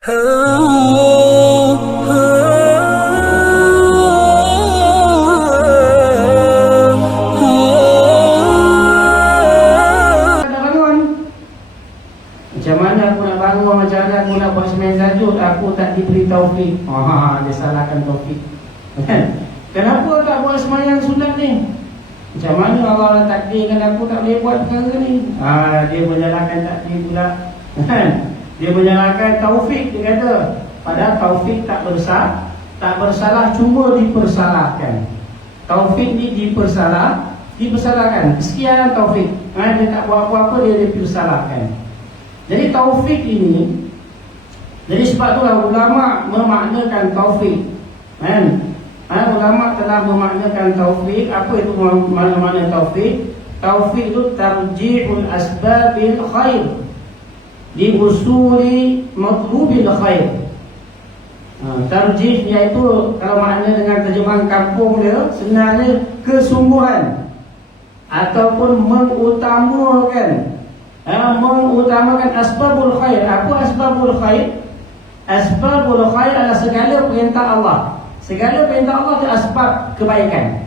Macam mana aku nak bangun, macam mana aku nak buat sembahyang tahajud, aku tak diberi taufik. Dia salahkan taufik. Kenapa tak buat sembahyang sunat ni? Macam mana Allah dah takdirkan aku tak boleh buat perkara ni? Dia menyalahkan takdir pula. Dia menyalahkan taufik, dia kata. Padahal taufik tak bersalah, cuma dipersalahkan. Taufik ni dipersalahkan. Sekian taufik. Dia tak buat apa-apa, dia dipersalahkan. Jadi taufik ini, jadi sebab itulah ulama memaknakan taufik. Ulama telah memaknakan taufik. Apa itu makna taufik? Taufik itu tarjihul asbabil khair di usuli matlubil khair. Tarjih iaitu, kalau makna dengan terjemahan kampung dia, sebenarnya kesungguhan ataupun mengutamakan asbabul khair. Apa asbabul khair? Asbabul khair adalah segala perintah Allah. Segala perintah Allah itu asbab kebaikan.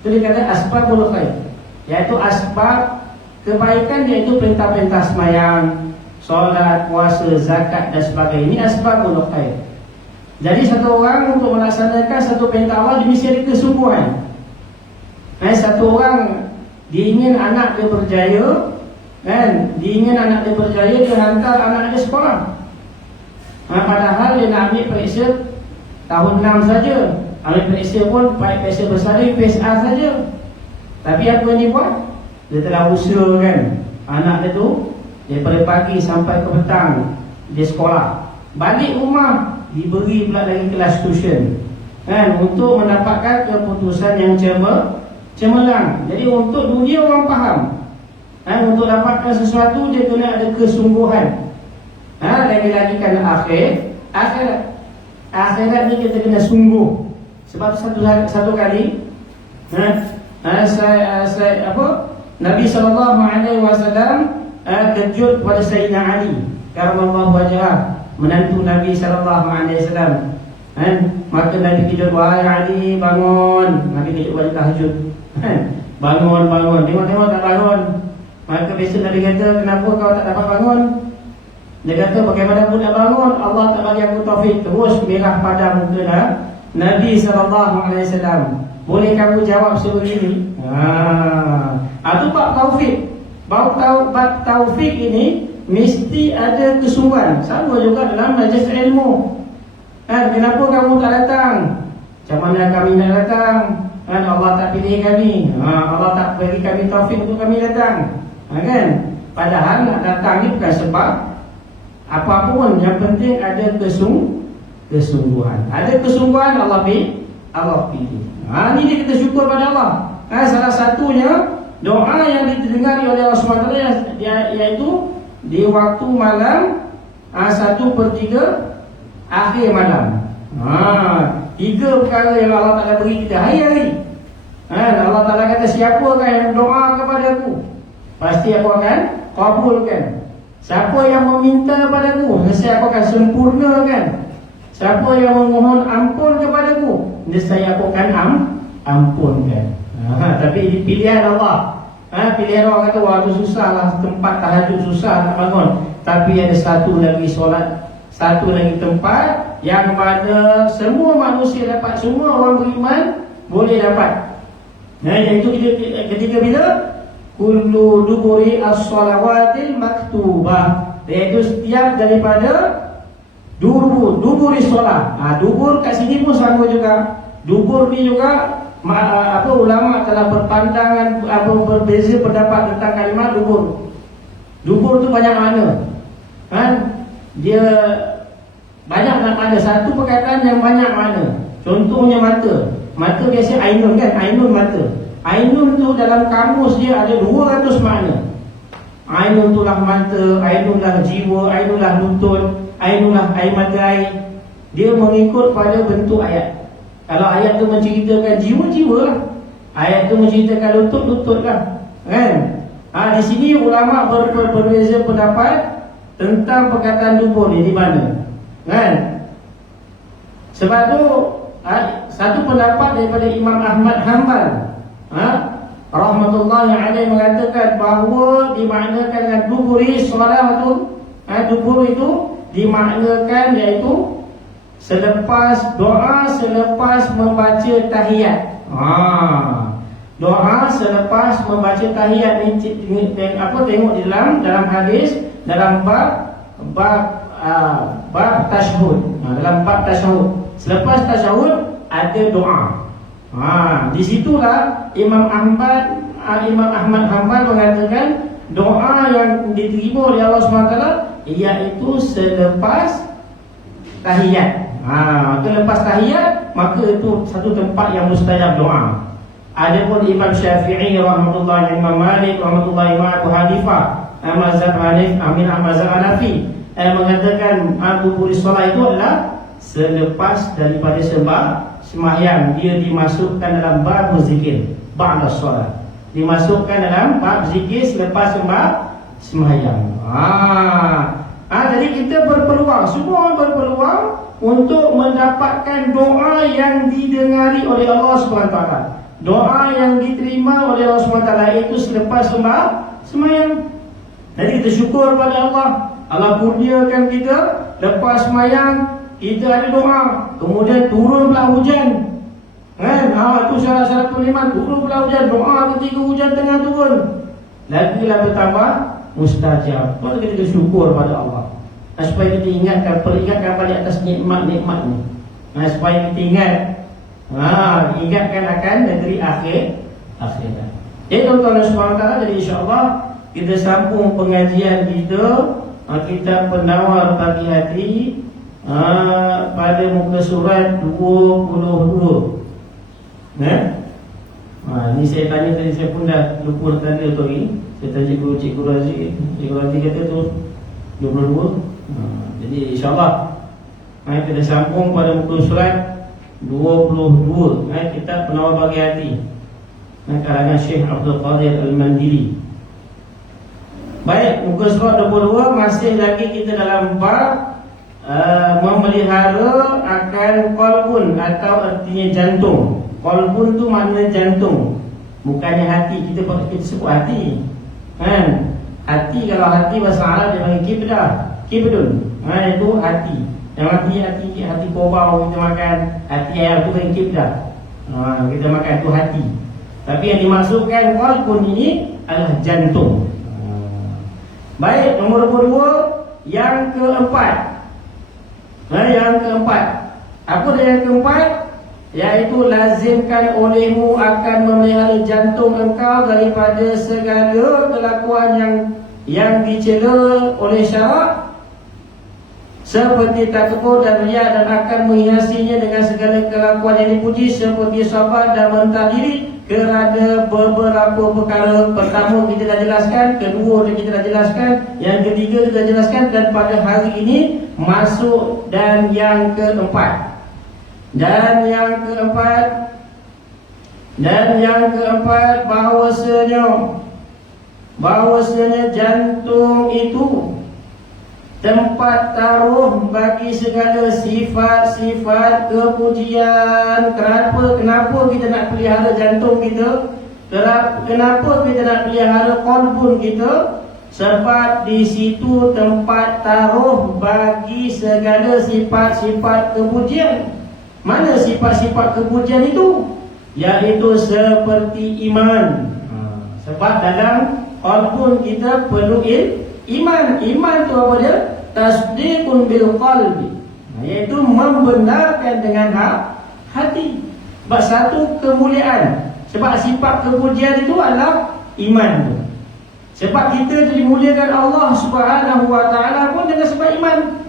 Itu dikatakan asbabul khair, iaitu asbab kebaikan, iaitu perintah-perintah sembahyang, solat, puasa, zakat dan sebagainya. Ini asbabul khair. Jadi satu orang untuk melaksanakan satu perintah Allah, dia mesti ada kesungguhan. Satu orang dia ingin anak dia berjaya, dia hantar anak dia sekolah. Padahal dia nak ambil periksa tahun 6 saja. Ambil periksa pun periksa bersalin PSA saja. Tapi apa yang dia buat? Dia telah usahakan anak dia tu daripada pagi sampai ke petang dia sekolah. Balik rumah diberi pula lagi kelas tuition, untuk mendapatkan keputusan yang cemerlang. Jadi untuk dunia orang faham, untuk dapatkan sesuatu dia kena ada kesungguhan. Lagi-lagi kan akhirat ni kita kena sungguh. Sebab satu kali Nabi SAW kejut kepada Sayyidina Ali karamallahu wajhah, menantu Nabi SAW. Maka Nabi kejut, wahai Ali, bangun. Nabi kejut pada tahajud. Bangun. Tengok tak bangun. Maka besok Nabi kata, kenapa kau tak dapat bangun? Dia kata, bagaimana aku nak bangun? Allah tak bagi aku taufik. Terus merah pada muka Nabi SAW. Boleh kamu jawab sebegini? Itu bab taufik. Bab taufik ini mesti ada kesungguhan. Sama juga dalam majlis ilmu. Kenapa kamu tak datang? Macam mana kami nak datang? Allah tak pilih kami. Allah tak bagi kami taufik untuk kami datang. Padahal nak datang ni bukan sebab apa-apa pun. Yang penting ada kesungguhan. Ada kesungguhan, Allah pilih. Ini dia kita syukur pada Allah. Salah satunya doa yang didengar oleh Allah SWT, iaitu di waktu malam 1/3 akhir malam. 3 perkara yang Allah Ta'ala beri kita hari-hari. Allah Ta'ala kata, siapakah yang doa kepada aku, pasti aku akan kabulkan. Siapa yang meminta kepada aku, nescaya aku akan sempurnakan. Siapa yang memohon ampun kepada aku, nescaya aku akan ampunkan. Tapi pilihan Allah. Pilihan orang kata, wah itu susah lah, tempat tahajud susah nak bangun. Tapi ada satu lagi solat, satu lagi tempat yang mana semua manusia dapat, semua orang beriman boleh dapat. Iaitu ketika bila kullu duburi as-salawatil maktubah, iaitu setiap daripada duburi solat. Dubur kat sini pun sama juga. Dubur ni juga ulama telah berpandangan, berbeza pendapat tentang kalimat dubur. Dubur tu banyak makna. Dia banyak makna. Satu perkataan yang banyak makna. Contohnya mata. Mata biasa ainun kan? Ainun mata. Ainun tu dalam kamus dia ada 200 makna. Ainun tu lah mata, ainun lah jiwa, ainun lah lutut, ainun lah air mata air. Dia mengikut pada bentuk ayat. Kalau ayat tu menceritakan jiwa-jiwa lah, ayat tu menceritakan lutut-lutut lah. Di sini ulama berbeza pendapat tentang perkataan dubur ni di mana. Kan? Sebab tu satu pendapat daripada Imam Ahmad Hanbal, rahmatullahi alaihi, mengatakan bahawa dimaknakan dengan duburi solat tu, dubur itu dimaknakan iaitu selepas doa, selepas membaca tahiyat. Doa selepas membaca tahiyat ni, tengok di dalam hadis, dalam bab tasyahud. Dalam bab tasyahud, selepas tasyahud ada doa. Di situlah Imam Ahmad Hanbal mengatakan doa yang diterima oleh Allah SWT iaitu selepas tahiyat. Lepas tahiyat, maka itu satu tempat yang mustajab doa. Adapun Imam Syafi'i rahmatullahi, Imam Malik rahmatullahi, Imam Abu Hanifah, mazhab Hanafi mengatakan duburi solat itu adalah selepas daripada sembahyang. Dia dimasukkan dalam bab zikir ba'da solat, dimasukkan dalam bab zikir selepas sembahyang. Jadi kita berpeluang, semua orang berpeluang untuk mendapatkan doa yang didengari oleh Allah SWT, doa yang diterima oleh Allah SWT, iaitu selepas sembahyang. Jadi kita syukur pada Allah, Allah kurniakan kita lepas sembahyang kita ada doa, kemudian turunlah hujan. Itu syarat-syarat penerimaan, turunlah hujan, doa ketika hujan tengah turun, lagilah bertambah mustajab. Maka kita syukur pada Allah. Supaya kita peringatkan pada atas nikmat-nikmat ni. Supaya kita ingatkan akan negeri akhirat. Jadi tuan-tuan dan saudara, jadi insya-Allah kita sambung pengajian kita, kitab Penawar Pagi Hati, pada muka surat 22. Ni saya tanya tadi, saya pun dah lupa tanda tu ni. Saya tanya Cikgu Razi kata tu 22. Jadi insyaAllah kita sambung pada muka surat 22, kitab Penawar Pagi Hati, karangan Syekh Abdul Qadir Al-Mandiri. Baik, muka surat 22, masih lagi kita dalam bab memelihara akan qalbun, atau artinya jantung. Qalbun tu makna jantung, bukannya hati. Kita sebut hati, hati, kalau hati bahasa Arab dia panggil kibdun. Itu hati. Yang hati kobau kita makan, hati ayam tu panggil kibdah. Kita makan tu hati. Tapi yang dimaksudkan qalbun ini adalah jantung. Baik, nombor 2, yang keempat. Apa dia yang keempat? Iaitu lazimkan olehmu akan memelihara jantung engkau daripada segala kelakuan yang dicela oleh syarak, seperti takabur dan riya, dan akan menghiasinya dengan segala kelakuan yang dipuji, seperti sabar dan merendah diri kerana beberapa perkara. Pertama kita dah jelaskan, kedua kita dah jelaskan, yang ketiga kita dah jelaskan, dan pada hari ini masuk dan yang keempat. Dan yang keempat bahawasanya jantung itu tempat taruh bagi segala sifat-sifat kepujian. Kenapa kita nak pelihara jantung kita? Kenapa kita nak pelihara qalbun kita? Sebab di situ tempat taruh bagi segala sifat-sifat kepujian. Mana sifat-sifat kepujian itu? Iaitu seperti iman. Sebab dalam qalbun kita perlu iman. Iman tu apa dia? Tasdiqun bil qalbi, iaitu membenarkan dengan hati. Sebab satu kemuliaan, sebab sifat kepujian itu adalah iman tu. Sebab kita dimuliakan Allah Subhanahu wa taala pun dengan sebab iman.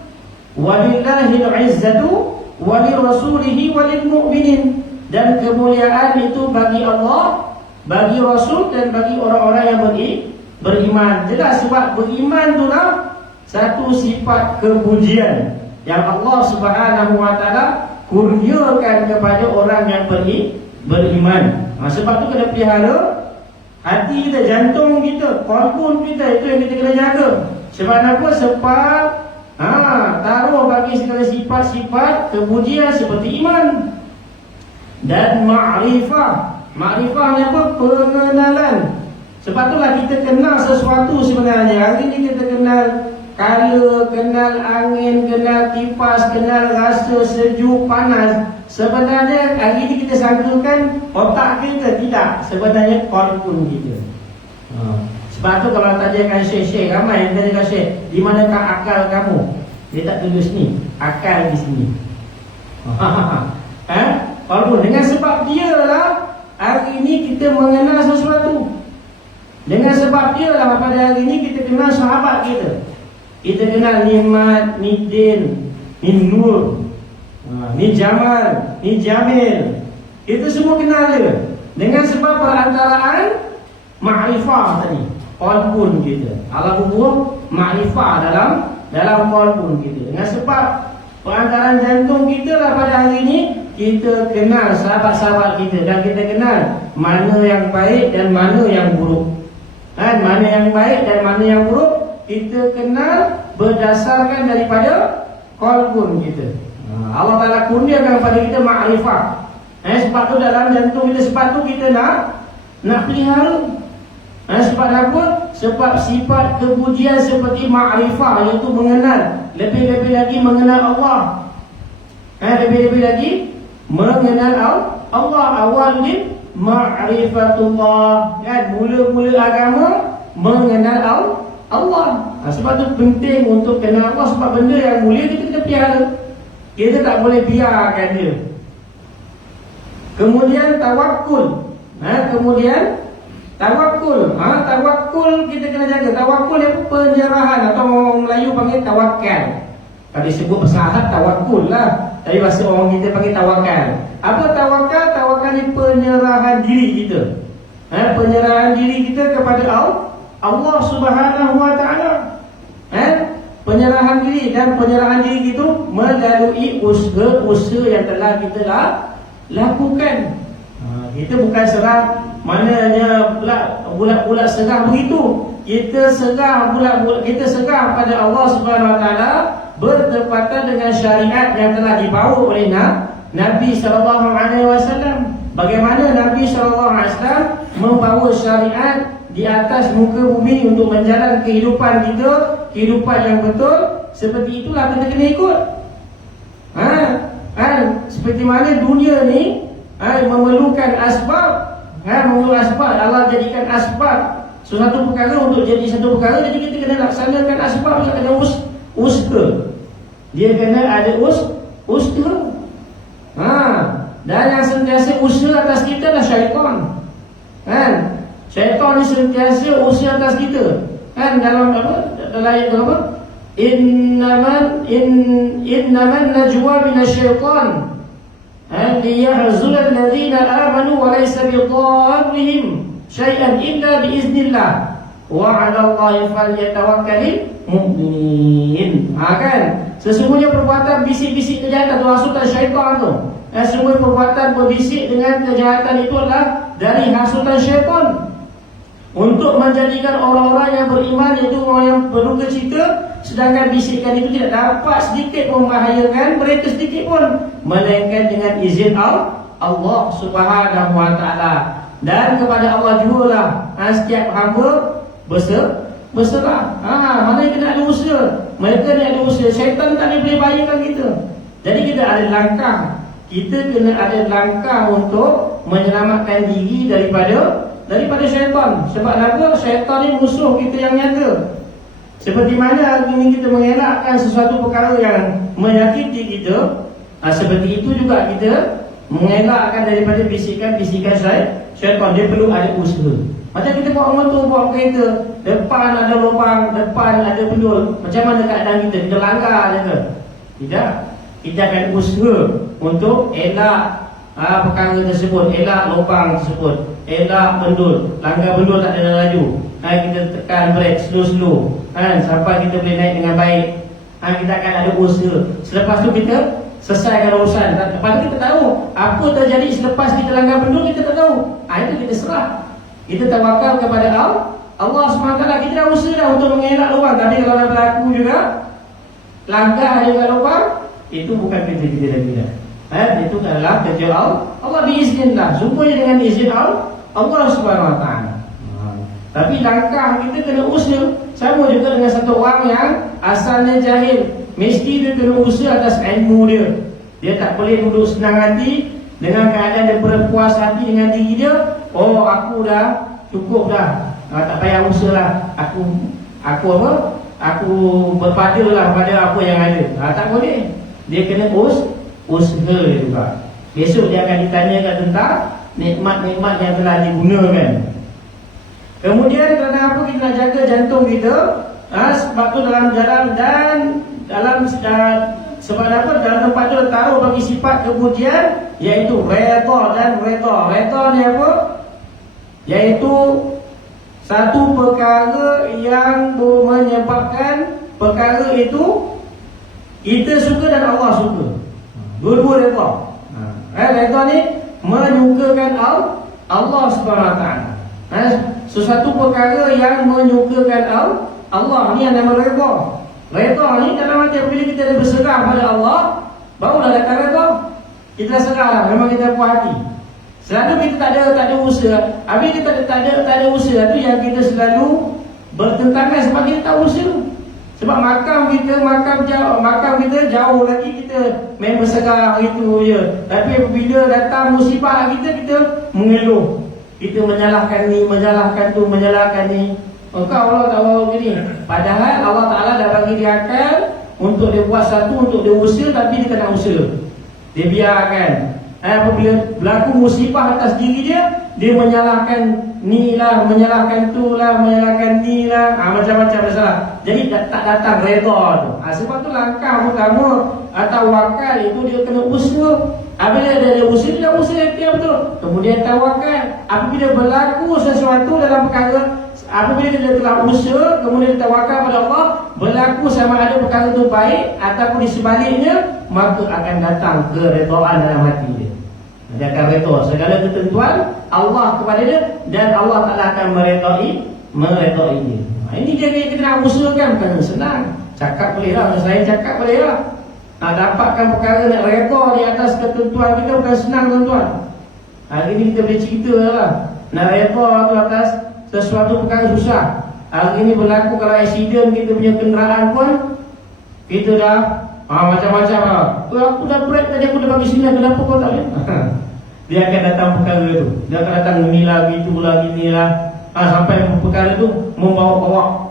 Walillahil izzatu walirrasulihi walilmu'minin. Dan kemuliaan itu bagi Allah, bagi Rasul, dan bagi orang-orang yang beriman. Jelas, sebab beriman tu lah satu sifat kepujian yang Allah Subhanahu wa taala kurniakan kepada orang yang beriman. Sebab tu kena pelihara hati kita, jantung kita, qalbun kita. Itu yang kita kena jaga. Sebab apa? Sebab taruh bagi bagi segala sifat-sifat kemudian seperti iman. Dan ma'rifah. Ma'rifah ni apa? Pengenalan. Sebab itulah kita kenal sesuatu sebenarnya. Hari ni kita kenal color, kenal angin, kenal kipas, kenal rasa sejuk, panas. Sebenarnya hari ni kita sangkakan otak kita, tidak. Sebenarnya qalbun kita. Sebab tu kalau tanyakan Syekh, ramai yang tanyakan Syekh, di manakah akal kamu? Dia tak tulis ni, akal di sini. Qalbun. Dengan sebab dia lah hari ini kita mengenal sesuatu. Dengan sebab dia lah pada hari ini kita kenal sahabat kita. Kita kenal Nikmat, ni Din, ni Nur, ni Jamal, ni Jamil. Kita semua kenal dia. Dengan sebab perantaraan ma'rifah tadi, qalbun kita. Ala hubur ma'rifah dalam qalbun kita. Dengan sebab perantaraan jantung kita lah pada hari ini kita kenal sahabat-sahabat kita. Dan kita kenal mana yang baik dan mana yang buruk. Mana yang baik dan mana yang buruk kita kenal berdasarkan daripada qalbun kita. Allah Ta'ala kurniakan kepada kita ma'rifah. Sebab tu dalam jantung kita, sebab tu kita nak pelihara. Sebab apa? Sebab sifat kepujian seperti ma'rifah, iaitu mengenal. Lebih-lebih lagi mengenal Allah. Lebih-lebih lagi mengenal Allah. Awal ni ma'rifatullah. Mula-mula agama mengenal Allah. Sebab tu penting untuk kenal Allah. Sebab benda yang mulia kita kena pelihara. Kita tak boleh biarkan dia. Kemudian tawakul. Tawakul kita kena jaga. Tawakul ni penyerahan, atau orang Melayu panggil tawakal. Kalau disebut bahasa Arab tawakul lah, tapi bahasa orang kita panggil tawakal. Apa tawakal? Tawakal ni penyerahan diri kita. Penyerahan diri kita kepada Allah Subhanahu wa ta'ala. Penyerahan diri, dan penyerahan diri itu melalui usaha yang telah kita lakukan. Kita bukan serah, maknanya bulat-bulat serah begitu. Kita serah bulat-bulat, kita serah pada Allah Subhanahu wa ta'ala bertepatan dengan syariat yang telah dibawa oleh Nabi sallallahu alaihi wasallam. Bagaimana Nabi sallallahu alaihi wasallam membawa syariat di atas muka bumi untuk menjalankan kehidupan kita, kehidupan yang betul. Seperti itulah kita kena ikut. Seperti mana dunia ni memerlukan asbab. Memerlukan asbab. Allah jadikan asbab sesuatu perkara untuk jadi satu perkara. Jadi kita kena laksanakan asbab. Dia kena usaha. Dia kena ada usaha. Dan yang sentiasa usaha atas kita adalah syaitan. Syaitan ni sentiasa usaha atas kita. Dalam apa? Dalam ayat apa? Innaman najwa minasyaitan liyahzul alladhina amanu wa laysa bidarrihim syai'an illa biiznillah wa 'ala Allahi falyatawakkalul mu'minin. Sesungguhnya perbuatan bisik-bisik kejahatan tu hasutan syaitan tu. Semua perbuatan berbisik dengan kejahatan itu adalah dari hasutan syaitan. Untuk menjadikan orang-orang yang beriman, iaitu orang yang berduka cita, sedangkan bisikan itu tidak dapat sedikit pun membahayakan mereka sedikit pun, melainkan dengan izin Allah Subhanahu wa ta'ala. Dan kepada Allah jugalah setiap hamba berserah. Mana yang kena ada usaha. Mereka ni ada usaha. Syaitan tak boleh bahayakan kita. Jadi kita ada langkah. Kita kena ada langkah untuk menyelamatkan diri daripada syaitan. Sebab apa? Syaitan ni musuh kita yang nyata. Seperti mana hari ini kita mengelakkan sesuatu perkara yang menyakiti kita, seperti itu juga kita mengelakkan daripada bisikan-bisikan syaitan. Dia perlu ada usaha. Macam kita bawa motor, bawa kereta, depan ada lubang, depan ada pendul. Macam mana keadaan kita? Kita langgar je ke? Tidak. Kita akan usaha untuk elak perkara tersebut, elak lubang tersebut, elak pendul. Langgar pendul tak ada laju. Kita tekan brake slow-slow, sampai kita boleh naik dengan baik. Kita akan ada usaha. Selepas tu kita selesaikan urusan. Lepas tu kita tahu apa terjadi selepas kita langgar pendul, kita tak tahu. Itu kita serah. Kita tawakal kepada Allah SWT. Kita dah usaha dah untuk mengelak lubang. Tapi kalau dah berlaku juga, langgar juga lubang, itu bukan kerja kita lagi dah. Itu adalah kerja Allah biiznillah, semuanya dengan izin Allah Subhanahu Wa Taala. Tapi langkah kita kena usaha. Sama juga dengan satu orang yang asalnya jahil, mesti dia kena usaha atas ilmu dia. Dia tak boleh duduk senang hati dengan keadaan dia berpuas hati dengan diri dia. Oh, aku dah cukup dah, tak payah usaha lah. Aku berpadalah pada apa yang ada. Tak boleh. Dia kena usaha juga. Besok dia akan ditanyakan tentang nikmat-nikmat yang telah digunakan. Kemudian kerana apa kita nak jaga jantung kita? Sebab tu dalam sebab apa dalam tempat tu taruh bagi sifat kemudian, iaitu reda dan reda. Reda ni apa? Iaitu satu perkara yang menyebabkan perkara itu kita suka dan Allah suka. Dua-dua reda. Reda ni menyukakan Allah Subhanahu Wa Taala. Sesuatu perkara yang menyukakan Allah ni yang nama reda. Reda ni dalam arti bila kita ada berserah pada Allah, barulah datang reda. Kita serah lah, memang kita puas hati. Selalu kita tak ada usaha. Habis kita tak ada usaha tu yang kita selalu bertentangan sebab kita tak usaha. Sebab makam kita jauh lagi, kita main berserah itu je. Tapi bila datang musibah kita mengeluh. Kita menyalahkan ni, menyalahkan tu, menyalahkan ni. Engkau Allah tak bawa begini. Padahal Allah Ta'ala dah bagi dia akal untuk dia buat satu, untuk dia usaha, tapi dia tak nak usaha. Dia biarkan. Apabila berlaku musibah atas diri dia, dia menyalahkan ni lah, menyalahkan tu lah, menyalahkan ni lah, macam-macam masalah. Jadi tak datang reda tu. Sebab tu langkah pertama atau wakal itu dia kena usaha. Apabila dia ada usaha, dia usaha dia betul. Kemudian tawakal. Apabila berlaku sesuatu dalam perkara, apabila dia telah usaha, kemudian tawakal pada Allah, berlaku sama ada perkara itu baik ataupun di sebaliknya, maka akan datang keredaan dalam hati dia. Dia akan reda segala ketentuan Allah kepada dia, dan Allah Ta'ala akan meredai dia. Ini dia kita nak usahakan, bukan senang. Cakap boleh lah, saya cakap boleh lah. Nak dapatkan perkara nak reda di atas ketentuan kita bukan senang, tuan-tuan. Hari ini kita boleh cerita lah. Nak reda tu atas sesuatu perkara susah. Hari ini berlaku kalau accident kita punya kenderaan pun, kita dah macam-macam lah. Aku dah break tadi, aku dah bagi sinyal, kenapa kau tak boleh? Dia akan datang perkara tu. Dia akan datang ni lah, gitu lah, gini lah. Sampai perkara tu membawa-bawa.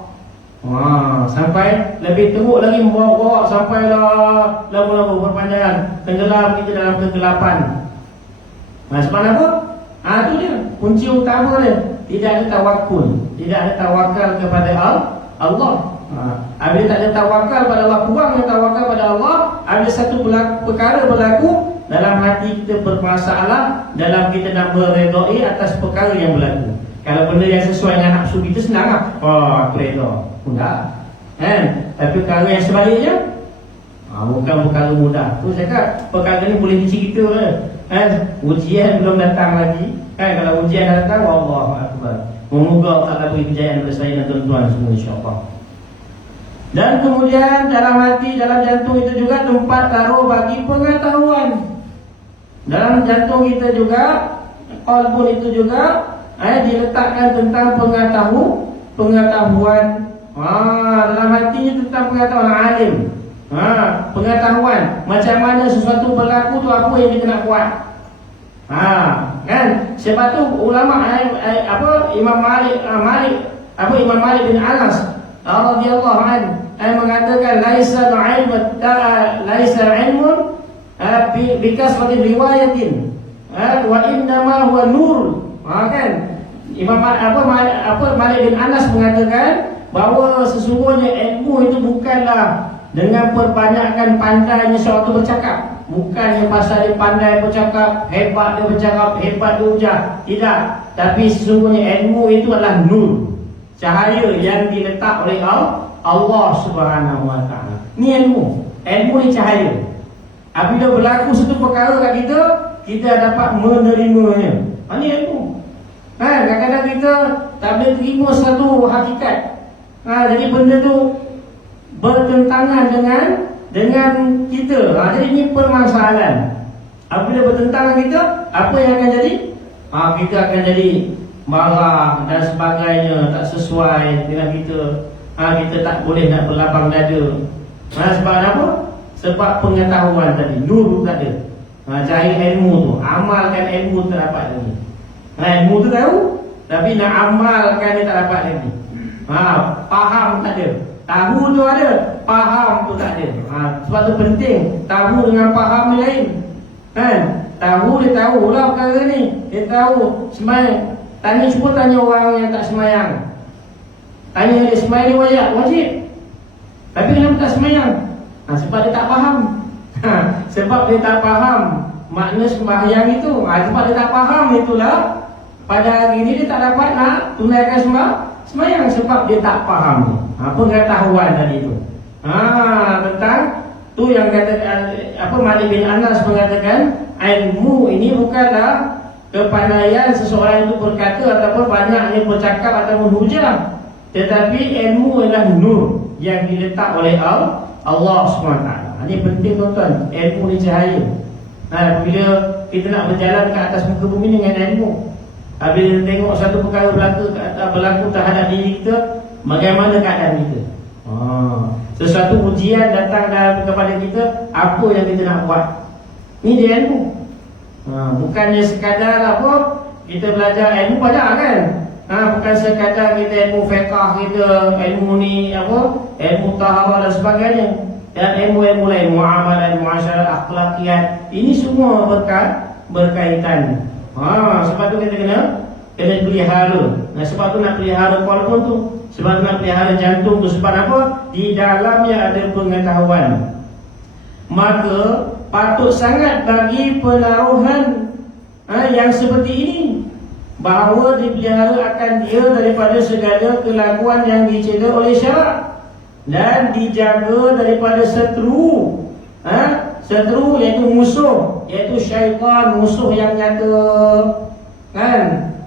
Sampai lebih teruk lagi, membawa-bawa sampailah lama-lama berpanjangan, tenggelam kita dalam kegelapan. Sebab apa? Itu dia kunci utama dia. Tidak ada tawakul, tidak ada tawakal kepada Allah. Apabila tak ada tawakal pada Allah, kurang yang tawakal pada Allah, ada satu perkara berlaku dalam hati kita bermasalah, dalam kita nak meredai atas perkara yang berlaku. Kalau benda yang sesuai dengan nafsu kita, senang lah. Aku reda. Mudah. Tapi perkara yang sebaliknya, bukan perkara mudah. Tu saya kata, perkara ni boleh dicerita ujian belum datang lagi. Kalau ujian dah datang, Allahu Akbar. Moga Allah beri kejayaan kepada saya dan tuan-tuan semua, insya-Allah. Dan kemudian dalam hati, dalam jantung itu juga tempat taruh bagi pengetahuan. Dalam jantung kita juga, qalbun itu juga diletakkan tentang pengetahuan. Dalam hatinya tentang pengetahuan alim. Pengetahuan macam mana sesuatu berlaku tu, apa yang kita nak buat. Kan? Sebab tu ulama Imam Malik bin Anas radhiyallahu anhu mengatakan laisa ilmun bikasrati riwayatin wa innama huwa nur. Kan? Malik bin Anas mengatakan bahawa sesungguhnya ilmu itu bukanlah dengan perbanyakkan pandainya seorang bercakap. Bukannya pasal dia pandai bercakap, hebat dia bercakap, hebat dia ujar. Tidak. Tapi sesungguhnya ilmu itu adalah nur, cahaya yang diletak oleh Allah Subhanahu Wa Taala. Ni ilmu. Ilmu ni cahaya. Apabila berlaku satu perkara kat kita dapat menerimanya. Ini ilmu. Kadang-kadang kita tak boleh terima satu hakikat. Jadi benda tu bertentangan dengan kita. Jadi ini permasalahan. Apabila bertentangan kita, apa yang akan jadi? Kita akan jadi marah dan sebagainya, tak sesuai dengan kita. Kita tak boleh nak berlapang dada. Sebab apa? Sebab pengetahuan tadi, nur tak ada. Cari ilmu tu, amalkan ilmu tak dapat lagi. Ilmu tu tahu, tapi nak amalkan dia tak dapat lagi. Faham tak ada. Tahu tu ada, faham tu tak ada. Sebab tu penting, tahu dengan faham ni lain. Tahu dia tahu lah perkara ni. Dia tahu semayang. Cuba tanya orang yang tak semayang. Tanya dia semayang ni wajib. Tapi kenapa tak semayang? Sebab dia tak faham. Sebab dia tak faham makna sembahyang itu. Sebab dia tak faham itulah pada hari ini dia tak dapat nak tunaikan semayang. Sebab dia tak faham pengetahuan tadi itu. Tentang tu yang kata Malik bin Anas mengatakan, ilmu ini bukanlah kepandaian seseorang itu berkata ataupun banyaknya bercakap ataupun hujah, tetapi ilmu adalah nur yang diletak oleh Allah SWT. Ini penting tuan-tuan, ilmu ni cahaya. Bila kita nak berjalan ke atas muka bumi dengan ilmu, bila tengok satu perkara berlaku terhadap diri kita, bagaimana keadaan kita? Sesuatu ujian datang kepada kita, apa yang kita nak buat? Ini dia ilmu. Bukannya sekadar apa kita belajar ilmu banyak kan? Bukan sekadar kita ilmu fiqh, kita ilmu ni ilmu taharah dan sebagainya, dan ilmu-ilmu lain, muamalah, muasyarah, akhlakiyat. Ini semua berkaitan. Sebab tu kita kena pelihara. Sebab tu nak pelihara kolbu tu, sebab tu nak pelihara jantung tu. Sebab apa? Di dalamnya ada pengetahuan. Maka patut sangat bagi penaruhan yang seperti ini, bahawa dipelihara akan dia daripada segala kelakuan yang dicela oleh syarak, dan dijaga daripada seteru. Seteru iaitu musuh, iaitu syaitan, musuh yang nyata.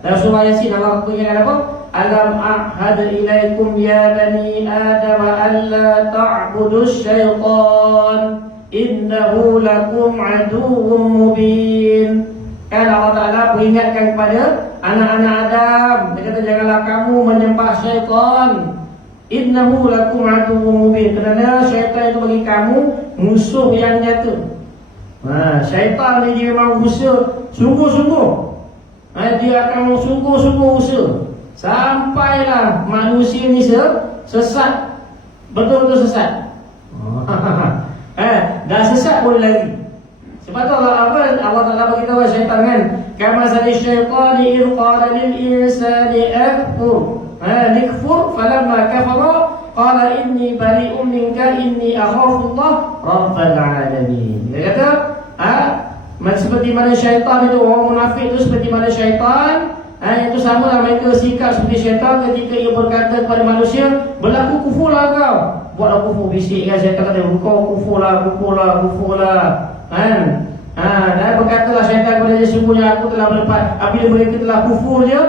Dalam surah Yasin Allah berkata apa? Alam ahad ilaikum ya bani Adam alla ta'budus syaitan innahu lakum aduwwum mubin. Allah Ta'ala peringatkan kepada anak-anak Adam. Dia kata janganlah kamu menyembah syaitan. Innahu lakum aduwwum mubin. Kerana syaitan itu bagi kamu musuh yang nyata. Syaitan ni dia memang usaha sungguh-sungguh. Dia akan sungguh-sungguh usaha sampailah manusia ni sesat. Betul-betul sesat. Dah sesat boleh lagi. Sebab tu Allah Ta'ala beritahu syaitan kan, kama sali syaitani idh qala lil insani akfur nikfur falamma kafara qala inni bari'un minka inni akhafu Allah rabbal alamin. Dia kata seperti mana syaitan itu, orang munafik itu seperti mana syaitan, itu sama lah mereka sikap seperti syaitan ketika ia berkata kepada manusia, berlaku kufurlah kau. Buatlah kufur, bisik kan syaitan kata, kau kufurlah. Dan berkatalah syaitan kepada dia, sesungguhnya aku telah berlepas. Apabila mereka telah kufur je,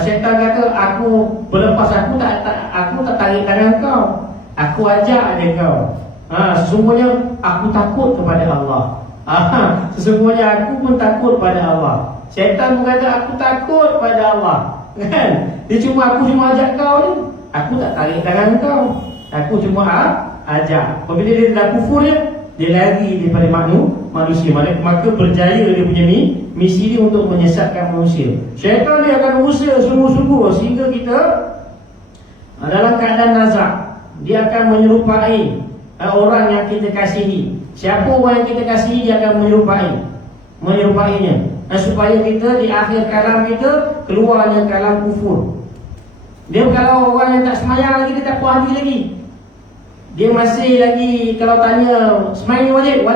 syaitan kata, aku berlepas, aku tak tarik tangan kau, aku ajak dia kau. Sesungguhnya aku takut kepada Allah. Sesungguhnya aku pun takut pada Allah. Syaitan berkata aku takut pada Allah. Dia aku cuma ajak kau ni. Aku tak tarik tangan kau. Aku cuma ajak. Apabila dia dah kufur dia lari daripada manusia. Maka berjaya dia punya misi dia untuk menyesatkan manusia. Syaitan dia akan berusaha sungguh-sungguh sehingga kita dalam keadaan nazak. Dia akan menyerupai orang yang kita kasihi. Siapa orang yang kita kasihi, dia akan menyerupainya. Supaya kita di akhir kalam kita keluarnya kalam kufur. Dia kalau orang yang tak semayang lagi, dia tak puas hati lagi. Dia masih lagi kalau tanya semayang wajib.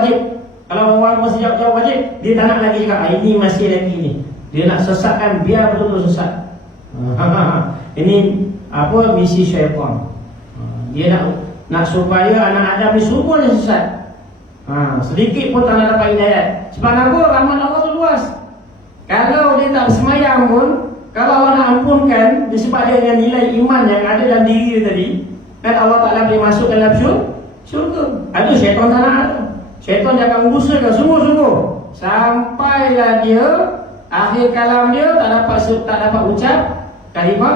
Kalau orang masih jawab wajib, dia tak nak lagi cakap ini masih lagi ni. Dia nak sesatkan, biar betul-betul sesat. Ini misi syaitan. Dia nak supaya anak Adam ni semuanya sesat. Sedikit pun tak nak dapat hidayat. Sebab apa? Rahmat Allah tu luas. Kalau dia tak bersemayang pun, kalau Allah nak ampunkan, disebab dia dengan nilai iman yang ada dalam diri dia tadi, Kan Allah Ta'ala boleh masuk dalam syurga. Itu syaitan tak nak tu. Syaitan dia akan berusaha sungguh-sungguh sampailah dia akhir kalam dia tak dapat ucap kalimah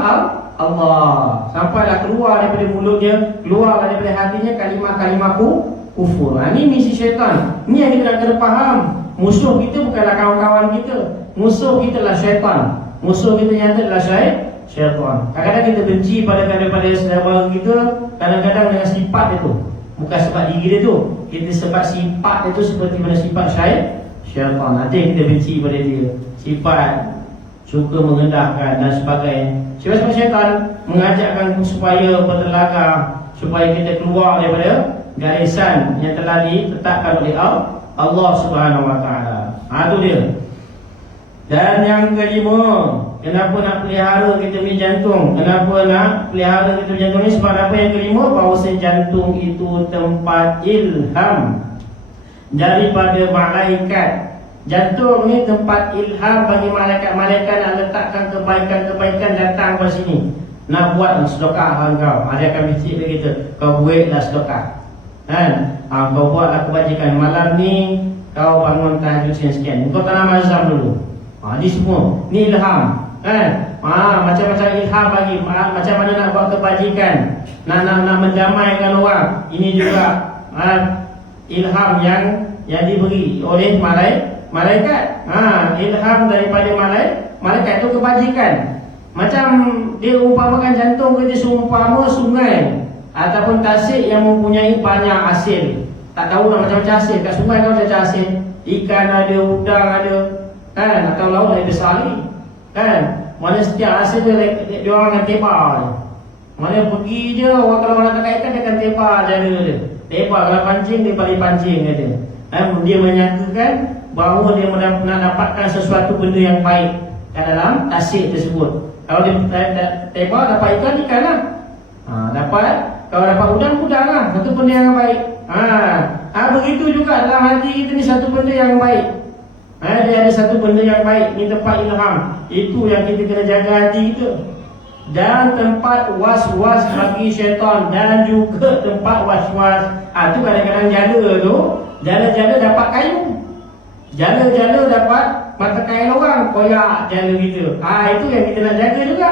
Allah. Sampailah keluar daripada mulut dia, keluar daripada hatinya kalimah-kalimah kufur. Ini misi syaitan. Ini yang kita nak kena faham. Musuh kita bukanlah kawan-kawan kita. Musuh kita adalah syaitan. Musuh kita nyata adalah syaitan. Kadang-kadang kita benci pada saudara kita, kadang-kadang dengan sifat dia tu. Bukan sebab diri dia tu. Kita sebab sifat dia tu seperti mana sifat syaitan. Nanti kita benci pada dia. Sifat suka mengendahkan dan sebagainya. Sebab syaitan mengajakkan supaya bertelaga, supaya kita keluar daripada garisan yang telah ditetapkan oleh Allah Subhanahu Wa Taala. Itu dia. Dan yang kelima, kenapa nak pelihara kita punya jantung? Kenapa nak pelihara kita punya jantung ni? Sebab apa yang kelima? Bahawa jantung itu tempat ilham daripada malaikat. Jantung ni tempat ilham bagi malaikat-malaikat nak letakkan kebaikan-kebaikan datang ke sini. Nak buat sedekah kau. Ada akan bincang kita, kau buatlah sedekah. Kan? Kau buatlah kebajikan. Malam ni kau bangun tahajud sekian. Kau tanam azam dulu. Ni semua. Ni ilham. Kan? Macam-macam ilham bagi. Macam mana nak buat kebajikan. Nak mendamaikan orang. Ini juga ilham yang diberi oleh malaikat. Ilham daripada malaikat itu kebajikan. Macam dia umpamakan jantung kita seumpama sungai ataupun tasik yang mempunyai banyak hasil. Tak tahu lah macam-macam hasil. Kat sungai kan macam hasil. Ikan ada, udang ada, kan? Atau laut ada besar lagi, kan? Mana setiap hasil dia orang akan tebar je. Mana pergi je, orang kalau orang nak tangkap ikan dia akan tebar jaga dia. Tebar kalau pancing, dia balik pancing kata. Dia menyangkakan bahawa dia nak dapatkan sesuatu benda yang baik kat dalam tasik tersebut. Kalau dia tebar dapat ikan lah. Kalau dapat udang lah. Satu benda yang baik. Begitu juga dalam hati kita ni satu benda yang baik. Dia ada satu benda yang baik. Ni tempat ilham. Itu yang kita kena jaga hati kita. Dan tempat was-was bagi syaitan. Dan juga tempat was-was. Tu kadang-kadang jala dapat kayu. Jala dapat mata kail orang. Koyak jala kita. Itu yang kita nak jaga juga.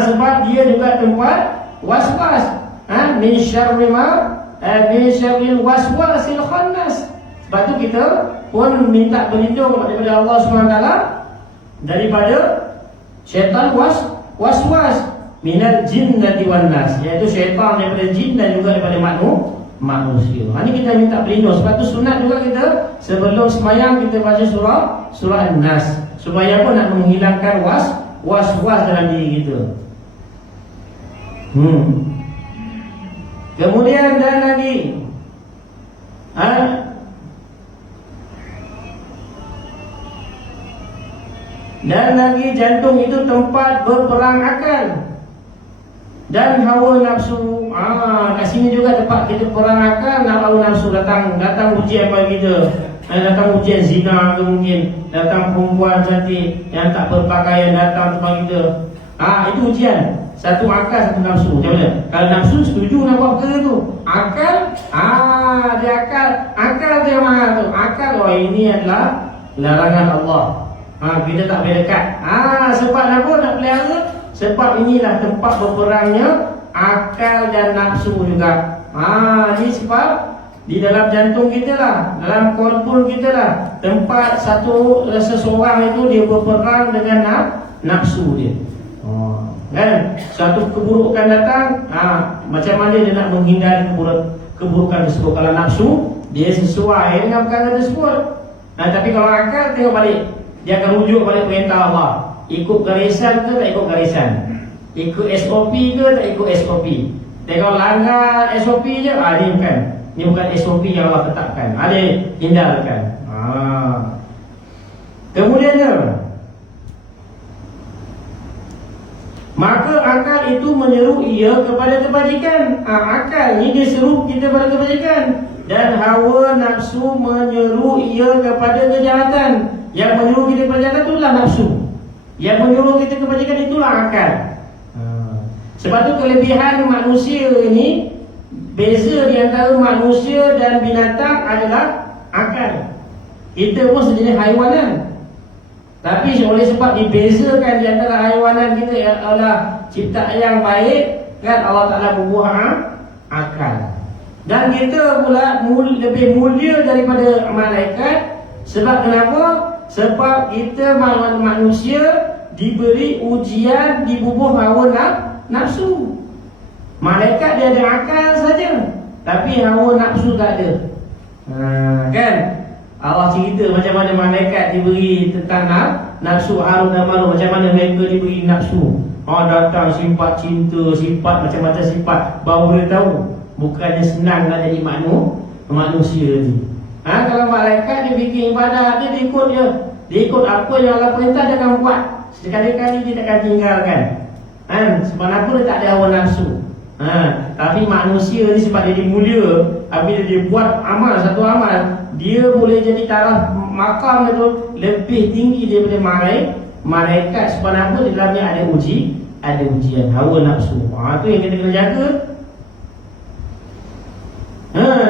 Sebab dia juga tempat was-was. Min syarril waswasil khannas. Sebab tu kita pun minta berlindung daripada Allah SWT daripada syaitan waswas minal jinnati wan nas, iaitu syaitan daripada jin dan juga daripada manusia. Ini kita minta berlindung. Sebab tu sunat juga kita sebelum sembahyang kita baca surah An-Nas, supaya pun nak menghilangkan was-was dalam diri kita. Kemudian dan lagi jantung itu tempat berperang akal dan hawa nafsu. Kat sini juga tempat kita perang akal dan hawa nafsu. Datang ujian bagi kita. Datang ujian zina ke mungkin. Datang perempuan cantik yang tak berpakaian datang tempat kita. Itu ujian. Satu akal, satu nafsu. Macam mana? Kalau nafsu setuju nak buat perkara tu. Akal, dia akal tu yang mana tu? Akal, ini adalah larangan Allah. Kita tak boleh dekat. Sebab apa nak pelihara? Sebab inilah tempat berperangnya akal dan nafsu juga. Ini sebab di dalam jantung kita lah, dalam korpul kita lah, tempat seseorang itu dia berperang dengan nafsu dia. Kan? Suatu keburukan datang, macam mana dia nak menghindari keburukan tersebut. Kalau nafsu, dia sesuai dengan perkara tersebut. Tapi kalau akal, tengok balik. Dia akan rujuk balik perintah Allah. Ikut garisan ke tak ikut garisan? Ikut SOP ke tak ikut SOP? Kalau langgar SOP je, ni bukan. Ni bukan SOP yang Allah tetapkan. Dia hindarkan. Kemudiannya, maka akal itu menyeru ia kepada kebajikan. Akal ni dia seru kita pada kebajikan. Dan hawa nafsu menyeru ia kepada kejahatan. Yang menyuruh kita kejahatan itulah nafsu. Yang menyuruh kita kebajikan itulah akal. Sebab tu kelebihan manusia ini, beza di antara manusia dan binatang adalah akal. Kita pun sejenis haiwanan, tapi oleh sebab dibezakan di antara haiwanan kita adalah ciptaan yang baik, kan Allah Ta'ala membuat akal. Dan kita pula lebih mulia daripada malaikat. Sebab kenapa? Sebab kita manusia diberi ujian di bubuh hawa nafsu. Malaikat dia ada akal saja, tapi hawa nafsu tak ada. Kan? Allah cerita macam mana malaikat diberi tentang nafsu haru dan maru, macam mana mereka diberi nafsu. Datang sifat cinta, sifat macam-macam sifat, baru boleh tahu. Bukannya senang nak jadi manusia ni. Kalau malaikat dia bikin ibadat, dia ikut je. Dia ikut apa yang Allah perintah, dia akan buat. Sekali-kali dia takkan tinggalkan. Sebab apa dia tak ada hawa nafsu. Tapi manusia ni sebab dia mulia, apabila dia buat amal, satu amal, dia boleh jadi taraf makam itu lebih tinggi daripada malaikat. Sebab apa? Di dalamnya ada ujian hawa nafsu. Itu yang kita kena jaga.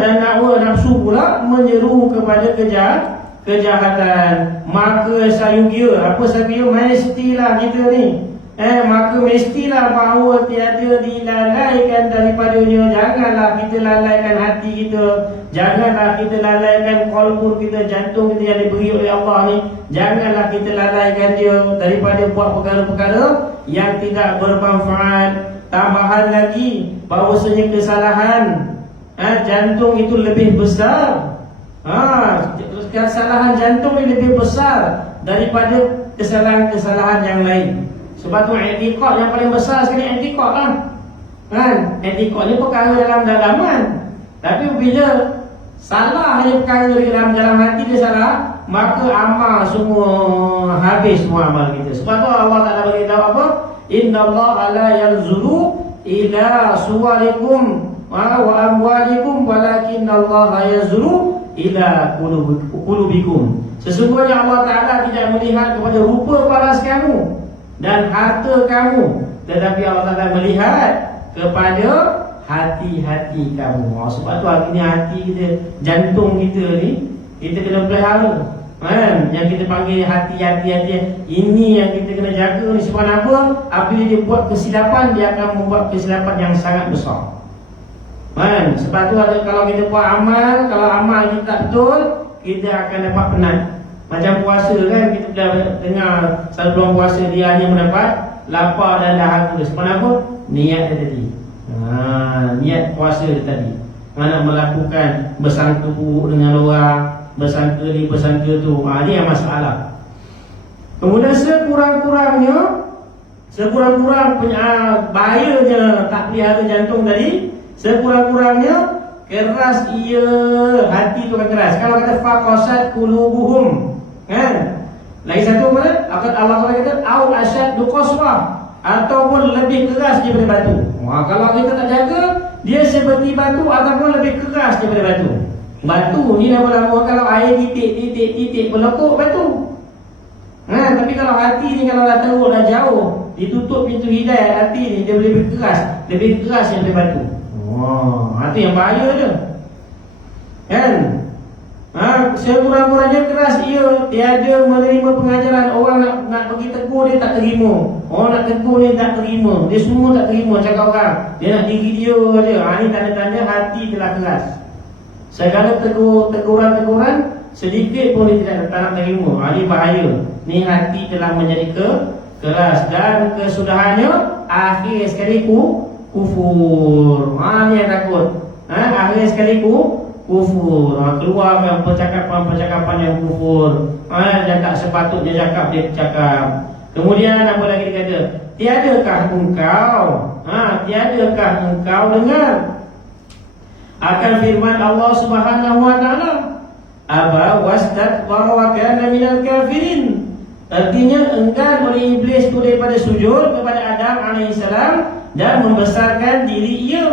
Dan hawa nafsu pula menyeru kepada kejahatan. Maka sayugia, apa sayugia? Mestilah kita ni, maka mestilah bahawa tiada dilalaikan daripadanya. Janganlah kita lalaikan hati kita, janganlah kita lalaikan qalbu kita, jantung kita yang diberi oleh Allah ni. Janganlah kita lalaikan dia daripada buat perkara-perkara yang tidak bermanfaat. Tambahan lagi bahawasanya kesalahan jantung itu lebih besar. Kesalahan jantung ini lebih besar daripada kesalahan-kesalahan yang lain. Sebab tu i'tiqad yang paling besar sekali i'tiqad lah. I'tiqad ni perkara dalam dalaman. Tapi bila salah dia perkara dalam hati dia salah, maka amal semua habis, semua amal kita. Sebab tu Allah Ta'ala beritahu apa? Innallaha la yanzuru ila suwarikum wa amwalikum walakinallaha yanzuru ila qulubikum. Sesungguhnya Allah Ta'ala tidak melihat kepada rupa paras kamu dan harta kamu, tetapi Allah Ta'ala melihat kepada hati-hati kamu. Sebab tu akhirnya hati kita, jantung kita ni, kita kena pelihara. Yang kita panggil hati-hati, ini yang kita kena jaga ni. Sebab apa? Apabila dia buat kesilapan, dia akan membuat kesilapan yang sangat besar. Sebab tu kalau kita buat amal, kalau amal kita tak betul, kita akan dapat penat. Macam puasa kan, kita dah dengar satu bulan puasa dia hanya mendapat lapar dan dahaga. Sebab apa? Niat dia tadi. Niat puasa dia tadi. Nak melakukan bersangka buruk dengan orang, bersangka ni, bersangka tu. Ini yang masalah. Kemudian sekurang-kurang bahayanya tak pelihara jantung tadi. Sekurang-kurangnya keras ia, hati tu kan keras. Kalau kata faqasat qulubuhum, kan? Lagi satu mana? Allah kata au asyaddu qaswa, ataupun lebih keras daripada batu. Kalau kita tak jaga, dia seperti batu ataupun lebih keras daripada batu. Batu ni lama-lama kalau air titik melekuk batu. Tapi kalau hati ni, kalau dah teruk, dah jauh, ditutup pintu hidayah hati ni, dia boleh lebih keras daripada batu. Itu yang bahaya dia, kan? Sekurang-kurangnya keras ia, tiada menerima pengajaran. Orang nak pergi tegur dia tak terima, orang nak tegur dia tak terima, dia semua tak terima cakap orang. Dia nak diri dia je. Ini tanda-tanda hati telah keras. Segala teguran sedikit pun dia tak nak terima. Ini bahaya. Ni hati telah menjadi keras. Dan kesudahannya akhir sekali kufur. Ni yang takut. Akhir sekali kufur. Keluarkan percakapan yang kufur. Yang tak sepatutnya cakap, dia cakap. Kemudian apa lagi dia kata? Tiadakah engkau dengar akan firman Allah Subhanahu wa Ta'ala? Aba wastakbara wa kana minal kafirin. Artinya enggan oleh iblis itu daripada sujud kepada Adam alaihissalam dan membesarkan diri ia,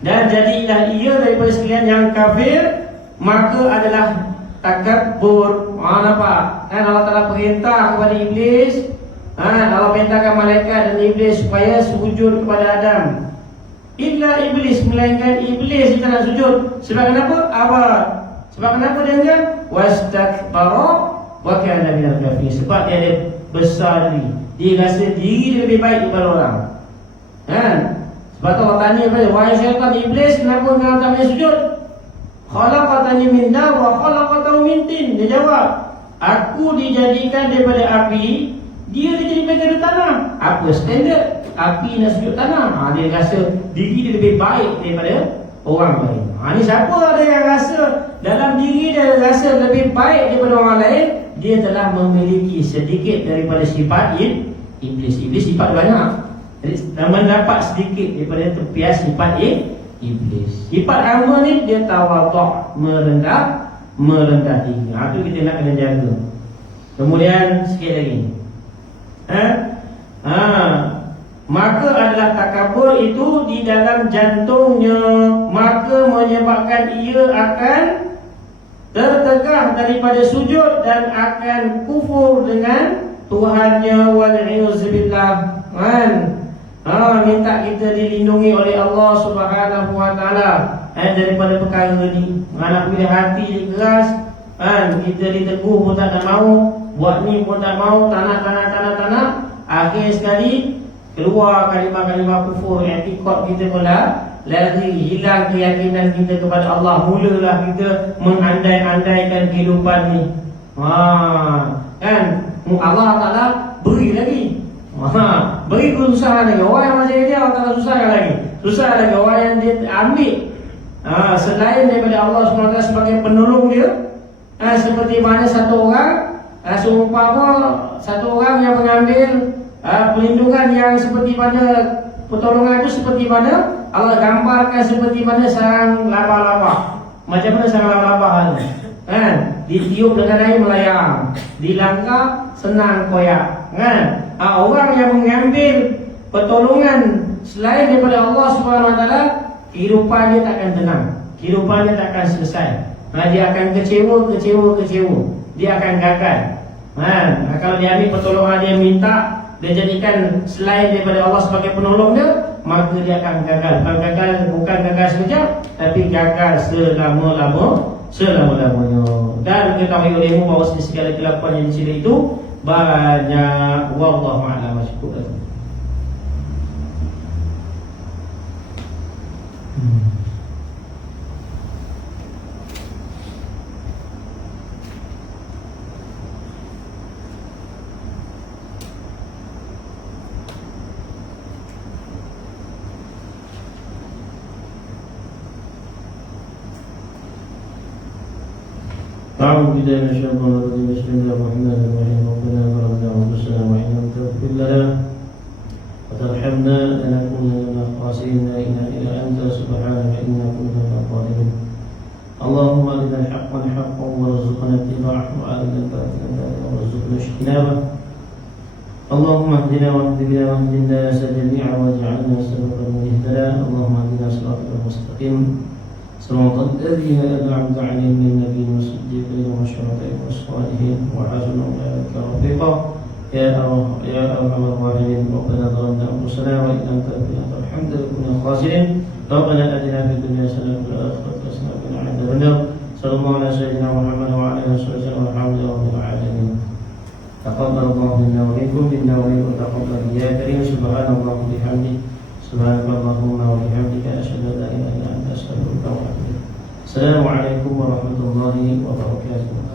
dan jadilah ia daripada sekalian yang kafir, maka adalah takabur. Nampak? Kan Allah Ta'ala perintah kepada iblis Allah perintahkan malaikat dan iblis supaya sujud kepada Adam. Illa iblis, melainkan iblis tidak nak sujud. Sebab kenapa? Aba. Sebab kenapa dia enggak? Wastakbara wa kana minal kafirin. Sebab dia ada besar diri. Dia rasa diri dia lebih baik daripada orang. Kan? Sebab tu Allah tanya kepada wahai syaitan, iblis, kenapa engkau tak boleh sujud? Khalaqatani min nar wa khalaqatahu min tin. Dia jawab, aku dijadikan daripada api, dia dijadikan daripada tanah. Apa standard? Api nak sujud tanah. Dia rasa diri dia lebih baik daripada orang lain. Ni siapa ada yang rasa dalam diri dia rasa lebih baik daripada orang lain, dia telah memiliki sedikit daripada sifat iblis. Iblis sifat banyak. Jadi mendapat sedikit daripada tepias sifat iblis. Sifat hamba ni dia tawaduk, merendah diri. Itu kita nak kena jaga. Kemudian sikit lagi. Maka adalah takabur itu di dalam jantungnya, maka menyebabkan ia akan tertegah daripada sujud dan akan kufur dengan Tuhannya. Wal'iyuzubillah. Minta kita dilindungi oleh Allah Subhanahu wa taala daripada perkara ni. Nak pilih hati keras, kita ditegur pun tak mau, buat ni pun tak mau, tak nak. Akhir sekali keluar kalimah-kalimah kufur, i'tiqad kita pula lari, hilang keyakinan kita kepada Allah. Mulalah kita mengandai-andaikan kehidupan ni. Kan Allah Taala beri lagi. Beri kesusahan lagi. Orang yang macam dia Allah Taala susahkan lagi. Susah lagi orang yang dia ambil selain daripada Allah SWT sebagai penolong dia. Seperti mana satu orang, seumpama satu orang yang mengambil pelindungan yang seperti mana, pertolongan itu seperti mana Allah gambarkan, seperti mana sarang laba-laba. Macam mana sarang laba-laba ni? Ditiup dengan air melayang, dilangkah senang koyak. Orang yang mengambil pertolongan selain daripada Allah SWT, kehidupan dia takkan tenang, kehidupan dia takkan selesai. Dia akan kecewa. Dia akan gagal. Kalau dia ambil pertolongan, dia minta, dia jadikan selain daripada Allah sebagai penolong dia, maka dia akan gagal. Bukan gagal sekejap, tapi gagal selama-lamanya. Dan ketahui olehmu bahawa segala kelakuan yang dicela itu banyak. Wallahu a'lam bishawab. أعوذ بالله من الشيطان الرجيم. بسم الله الرحمن الرحيم. ربنا ظلمنا أنفسنا وإن لم تغفر لنا وترحمنا لنكونن من الخاسرين. لا إله إلا أنت سبحانك إنا كنا من الظالمين. اللهم أرنا الحق حقا وارزقنا اتباعه وأرنا الباطل باطلا وارزقنا اجتنابه. اللهم اهدنا واهد بنا واهد الناس جميعا واجعلنا سببا من اهتدى. اللهم اهدنا صراطك المستقيم صراط الذين أنعمت عليهم من النبيين والصديقين والشهداء والصالحين وحسن أولئك رفيقا. يا أرحم الراحمين. ربنا ظلمنا أنفسنا وإن لم تغفر لنا وترحمنا لنكن من الخاسرين. ربنا آتنا في الدنيا حسنة وفي الآخرة حسنة وقنا عذاب النار. صلى الله على سيدنا محمد وعلى آله وصحبه وسلم والحمد لله رب العالمين. تقبل الله منا ومنكم وتقبل يا كريم. سبحان الله وبحمده. سبحانك اللهم وبحمدك أشهد أن لا إله إلا أنت أستغفرك وأتوب إليك. السلام عليكم ورحمة الله وبركاته.